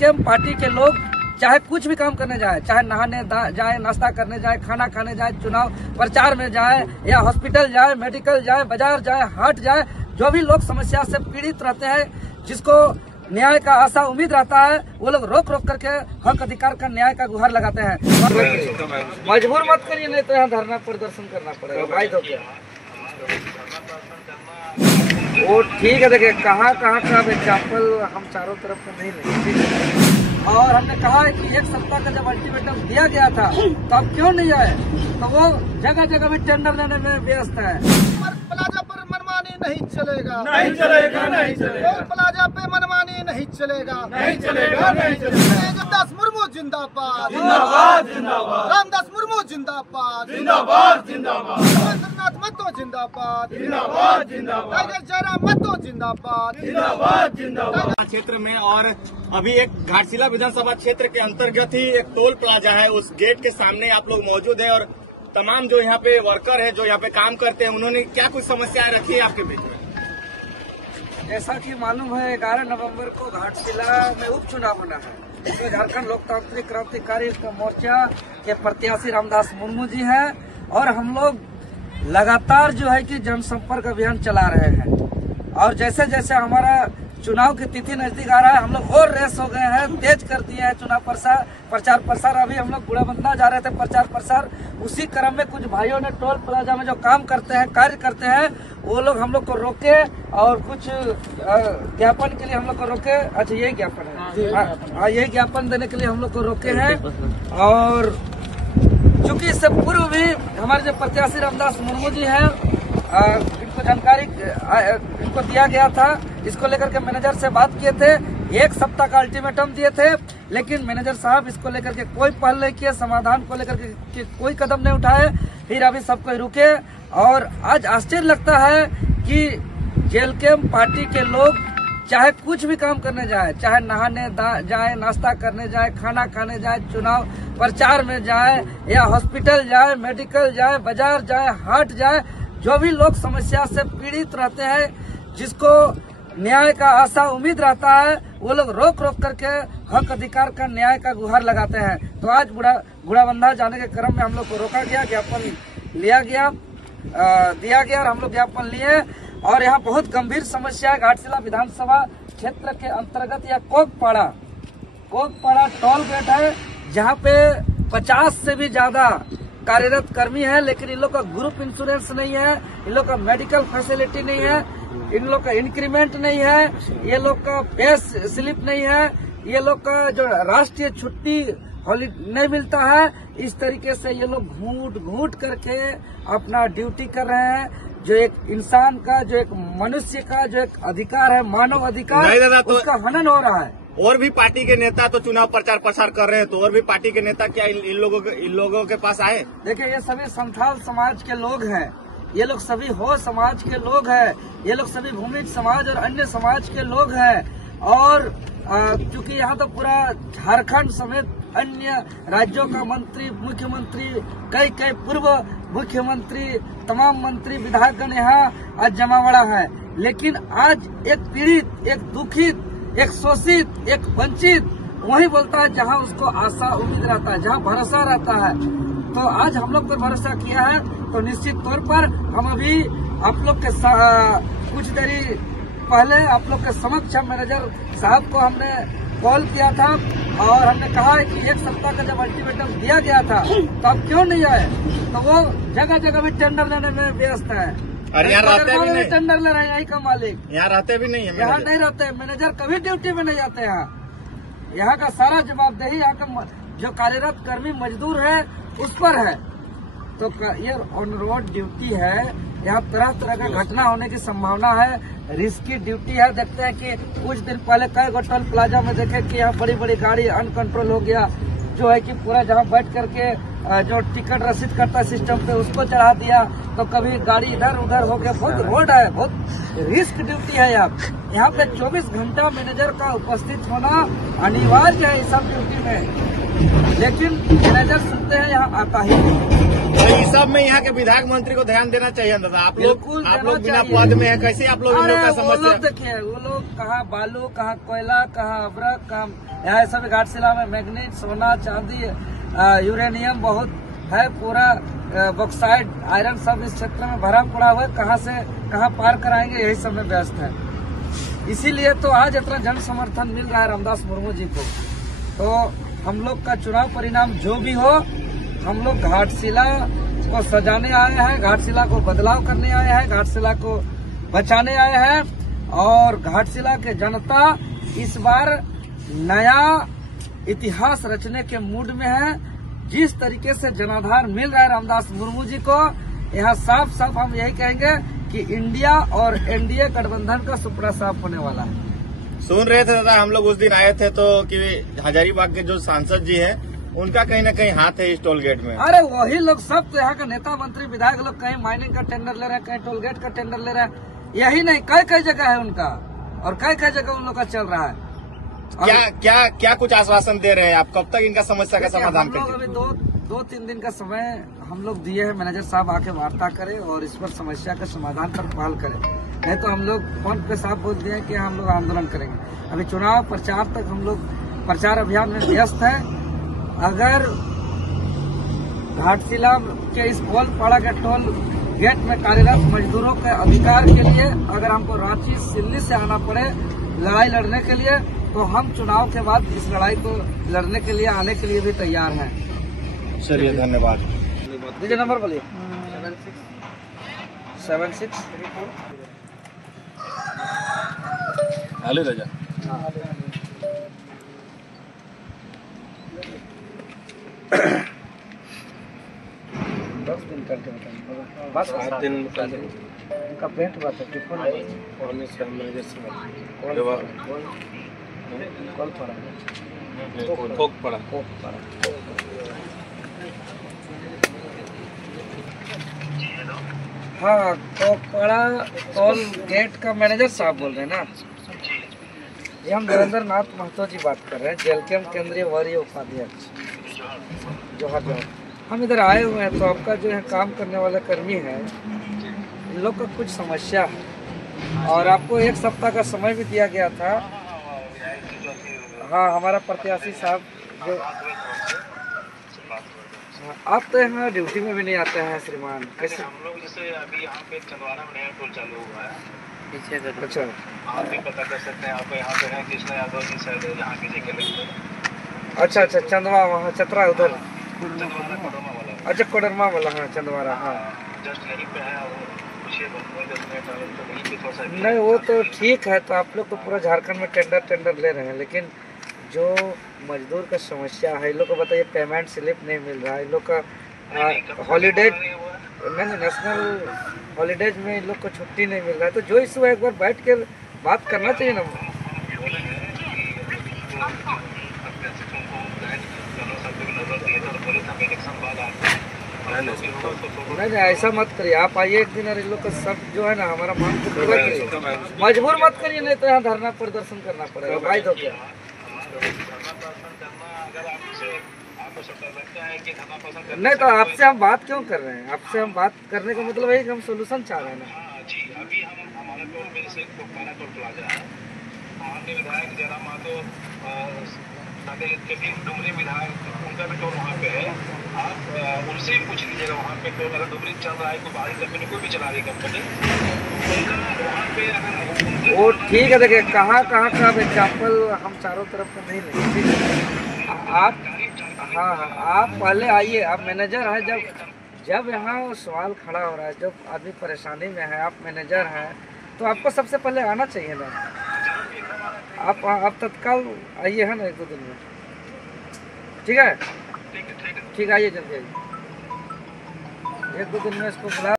जेएलके party के लोग चाहे कुछ भी काम करने जाए, चाहे नहाने जाए, नाश्ता करने जाए, खाना खाने जाए, चुनाव प्रचार में जाए, या हॉस्पिटल जाए, मेडिकल जाए, बाजार जाए, हाट जाए, जो भी लोग समस्या से पीड़ित रहते हैं, जिसको न्याय का आशा उम्मीद रहता है, वो लोग रोक रोक करके हक अधिकार का न्याय का गुहार लगाते हैं। मजबूर मत करिए, नहीं तो यहाँ धरना प्रदर्शन करना पड़ेगा। भाई तो क्या वो ठीक है, देखिए कहाँ का एग्जाम्पल हम चारों तरफ का नहीं लेंगे। और हमने कहा है कि 1 सप्ताह का जब अल्टीमेटम दिया गया था तो अब क्यों नहीं आए, तो वो जगह जगह भी टेंडर लेने में व्यस्त है। प्लाजा पर मनमानी नहीं चलेगा, नहीं चलेगा, नहीं चलेगा। प्लाजा पे मनमानी नहीं चलेगा, नहीं चलेगा, नहीं चलेगा। रामदास मुर्मू जिंदाबाद, जिंदाबाद, जिंदाबाद। रामदास मुर्मू जिंदाबाद, जिंदाबाद, जिंदाबाद। रविंद्रनाथ महतो जिंदाबाद, जिंदाबाद, जिंदाबाद। टाइगर जयराम महतो जिंदाबाद, जिंदाबाद, जिंदाबाद। क्षेत्र में और अभी एक घाटशिला विधानसभा क्षेत्र के अंतर्गत ही एक टोल प्लाजा है, उस गेट के सामने आप लोग मौजूद हैं और तमाम जो यहाँ पे वर्कर है, जो यहाँ पे काम करते हैं, उन्होंने क्या कुछ समस्याएं रखी है आपके बीच में? जैसा कि मालूम है 11 नवंबर को घाटशिला में उपचुनाव होना है, इसमें झारखंड लोकतांत्रिक क्रांतिकारी मोर्चा के प्रत्याशी रामदास मुर्मू जी हैं और हम लोग लगातार जो है कि जनसंपर्क अभियान चला रहे हैं। और जैसे जैसे हमारा चुनाव की तिथि नजदीक आ रहा है, हम लोग और रेस हो गए हैं, तेज कर दिए हैं चुनाव प्रचार प्रसार। अभी हम लोग बुढ़ाबंदा जा रहे थे प्रचार प्रसार, उसी क्रम में कुछ भाइयों ने टोल प्लाजा में जो काम करते हैं, कार्य करते हैं, वो लोग हम लोग को रोके और कुछ ज्ञापन के लिए हम लोग को रोके। अच्छा यही ज्ञापन है, हाँ यही ज्ञापन देने के लिए हम लोग को रोके हैं। और चूंकि इससे पूर्व भी हमारे जो प्रत्याशी रामदास मुर्मू जी हैं, इनको जानकारी इनको दिया गया था, इसको लेकर के मैनेजर से बात किए थे, 1 सप्ताह का अल्टीमेटम दिए थे, लेकिन मैनेजर साहब इसको लेकर के कोई पहल नहीं किए, समाधान को लेकर के कोई कदम नहीं उठाए। फिर अभी सब कोई रुके और आज आश्चर्य लगता है कि जेएलके पार्टी के लोग चाहे कुछ भी काम करने जाए, चाहे नहाने जाए, नाश्ता करने जाए, खाना खाने जाए, चुनाव प्रचार में जाए, या हॉस्पिटल जाए, मेडिकल जाए, बाजार जाए, हाट जाए, जो भी लोग समस्या से पीड़ित रहते हैं, जिसको न्याय का आशा उम्मीद रहता है, वो लोग रोक रोक करके हक अधिकार का न्याय का गुहार लगाते हैं। तो आज बुढ़ाबंदा जाने के क्रम में हम लोग को रोका गया, ज्ञापन लिया गया, दिया गया और हम लोग ज्ञापन लिए। और यहाँ बहुत गंभीर समस्या है, घाटशिला विधानसभा क्षेत्र के अंतर्गत यह कोकपाड़ा टोल गेट है, जहाँ पे 50 से भी ज्यादा कार्यरत कर्मी है, लेकिन इन लोग का ग्रुप इंश्योरेंस नहीं है, इन लोग का मेडिकल फैसिलिटी नहीं है, इन लोग का इंक्रीमेंट नहीं है, ये लोग का पे स्लिप नहीं है, ये लोग का जो राष्ट्रीय छुट्टी हॉलीडे नहीं मिलता है। इस तरीके से ये लोग घूट करके अपना ड्यूटी कर रहे हैं, जो एक इंसान का, जो एक मनुष्य का जो एक अधिकार है, मानव अधिकार, उसका हनन हो रहा है। और भी पार्टी के नेता तो चुनाव प्रचार प्रसार कर रहे हैं, तो और भी पार्टी के नेता क्या इन लोगों के पास आए? देखिए ये सभी संथाल समाज के लोग हैं, ये लोग सभी हो समाज के लोग हैं, ये लोग सभी भूमिज समाज और अन्य समाज के लोग हैं। और चूंकि यहाँ तो पूरा झारखंड समेत अन्य राज्यों का मंत्री, मुख्यमंत्री, कई पूर्व मुख्यमंत्री, तमाम मंत्री, विधायकगण यहाँ आज जमावड़ा है, लेकिन आज एक पीड़ित, एक दुखित, एक शोषित, एक वंचित वही बोलता है जहां उसको आशा उम्मीद रहता है, जहां भरोसा रहता है। तो आज हम लोग पर भरोसा किया है, तो निश्चित तौर पर हम अभी आप लोग के कुछ देरी पहले आप लोग के समक्ष मैनेजर साहब को हमने कॉल किया था और हमने कहा है कि 1 सप्ताह का जब अल्टीमेटम दिया गया था तो अब क्यों नहीं आए, तो वो जगह जगह भी टेंडर लेने में व्यस्त है। और यहाँ रहते भी नहीं, टेंडर ले रहे हैं यही का मालिक, यहाँ रहते भी नहीं है, यहाँ नहीं रहते, मैनेजर कभी ड्यूटी में नहीं आते। यहाँ का सारा जवाबदेही यहाँ का जो कार्यरत कर्मी मजदूर है उस पर है। तो ये ऑन रोड ड्यूटी है, यहाँ तरह तरह का घटना होने की संभावना है, रिस्की ड्यूटी है। देखते हैं कि कुछ दिन पहले कई गो टोल प्लाजा में देखे कि यहाँ बड़ी बड़ी गाड़ी अनकंट्रोल हो गया, जो है कि पूरा जहाँ बैठ करके जो टिकट रसीद करता सिस्टम पे उसको चढ़ा दिया, तो कभी गाड़ी इधर उधर हो गया। बहुत रोड है, बहुत रिस्क ड्यूटी है। यहाँ पे 24 घंटा मैनेजर का उपस्थित होना अनिवार्य है इस सब ड्यूटी में, लेकिन मैनेजर सुनते हैं यहाँ आता ही नहीं। तो इस सब में यहाँ के विधायक मंत्री को ध्यान देना चाहिए दादा। आप लोग बिना पद में है, कैसे आप लोग इन लोग का समस्या? देखिए वो लोग कहाँ बालू, कहाँ कोयला, कहाँ अब्रक, कहाँ यहाँ सब घाटशिला में मैग्नीट, सोना, चांदी, यूरेनियम बहुत है, पूरा बॉक्साइड, आयरन सब इस क्षेत्र में भरा पड़ा हुआ है। कहाँ से कहाँ पार कराएंगे, यही सब में व्यस्त है। इसीलिए तो आज इतना जन समर्थन मिल रहा है रामदास मुर्मू जी को। तो हम लोग का चुनाव परिणाम जो भी हो, हम लोग घाटशिला को सजाने आए हैं, घाटशिला को बदलाव करने आए हैं, घाटशिला को बचाने आए हैं। और घाटशिला के जनता इस बार नया इतिहास रचने के मूड में है। जिस तरीके से जनाधार मिल रहा है रामदास मुर्मू जी को, यहाँ साफ साफ हम यही कहेंगे कि इंडिया और एनडीए गठबंधन का सुपड़ा साफ होने वाला है। सुन रहे थे दादा, हम लोग उस दिन आए थे तो कि हजारीबाग के जो सांसद जी हैं उनका कहीं ना कहीं हाथ है इस टोल गेट में। अरे वही लोग सब तो यहाँ का नेता मंत्री विधायक लोग कहीं माइनिंग का टेंडर ले रहे हैं, कहीं टोल गेट का टेंडर ले रहे हैं। यही नहीं, कई कई जगह है उनका, और कई कई जगह उन लोग का चल रहा है। क्या कुछ आश्वासन दे रहे हैं आप? कब तक इनका समस्या का समाधान करेंगे? अभी दो तीन दिन का समय हम लोग दिए हैं, मैनेजर साहब आके वार्ता करें और इस पर समस्या का समाधान पर पहल करें। नहीं तो हम लोग फोन पे साफ बोल दिए कि हम लोग आंदोलन करेंगे। अभी चुनाव प्रचार तक हम लोग प्रचार अभियान में व्यस्त है। अगर घाटशिला के इस कोलपाड़ा के टोल गेट में कार्यरत मजदूरों के अधिकार के लिए अगर हमको रांची सिल्ली से आना पड़े लड़ाई लड़ने के लिए, तो हम चुनाव के बाद इस लड़ाई को लड़ने के लिए आने के लिए भी तैयार हैं। चलिए, धन्यवाद। दीजिए नंबर बोलिए। 76 हेलो राजा। दिन करके बताएंगे बस 7 दिन उनका पेंट हुआ था टिफिन पड़ा। हाँ, कोकपड़ा टोल गेट का मैनेजर साहब बोल रहे हैं ना? जी, हम नरेंद्र नाथ महतो जी बात कर रहे हैं, जेलकेम केंद्रीय वरीय उपाध्यक्ष। जोहार। हम इधर आए हुए हैं तो आपका जो है काम करने वाले कर्मी है, इन लोग का कुछ समस्या है और आपको 1 सप्ताह का समय भी दिया गया था। हाँ, हमारा प्रत्याशी साहब जो आप तो यहाँ ड्यूटी में भी नहीं आते हैं श्रीमान, कैसे? हम लोग जैसे अभी यहाँ पे चंदवारा में नया टोल चालू हुआ है पीछे। अच्छा, आप भी पता कर सकते हैं। आपको यहाँ पे है कृष्णा यादव जी शायद यहाँ के जगह लगते हैं। अच्छा, चंदवा वहाँ चतरा उधर। चंदवारा कोडरमा वाला। अच्छा, कोडरमा वाला। हाँ, चंदवारा। हाँ, जस्ट यहीं पे है। नहीं वो तो ठीक है। तो आप लोग तो पूरा झारखंड में टेंडर ले रहे हैं, लेकिन जो मजदूर का समस्या है, इन लोग को बताइए पेमेंट स्लिप नहीं मिल रहा है, इन लोग का हॉलीडेज नहीं, नेशनल हॉलीडेज में इन लोग को छुट्टी नहीं मिल रहा है। तो जो इस एक बार बैठ कर बात करना चाहिए ना। नहीं, ऐसा मत करिए। आप आइए एक दिन और इन लोग का सब जो है ना हमारा मांग को पूरा करिए, मजबूर मत करिए, नहीं तो यहाँ धरना प्रदर्शन करना पड़ेगा। भाई तो क्या नहीं, तो आपसे हम बात क्यों कर रहे हैं? आपसे हम बात करने का मतलब है कि हम सोल्यूशन चाह रहे हैं ना। जी, अभी हम हमारे टोल में से कोकपड़ा टोल प्लाजा है, वहाँ के विधायक जयराम महतो डुमरी विधायक, उनका भी टोल वहाँ पे है। आप उनसे ही पूछ लीजिएगा वहाँ पे टोल अगर डुमरी चल रहा है, कोई बाहरी कंपनी कोई भी चला रही कंपनी, उनका वहाँ पे अगर वो ठीक है। देखिए कहाँ का एग्जाम्पल हम चारों तरफ का नहीं लेंगे। आप हाँ, आप पहले आइए। आप मैनेजर हैं, जब यहाँ सवाल खड़ा हो रहा है, जब आदमी परेशानी में है, आप मैनेजर हैं, तो आपको सबसे पहले आना चाहिए ना। आप तत्काल आइए, है ना, 1-2 दिन में। ठीक है, ठीक, आइए जल्दी आइए। 1-2 दिन में इसको बुला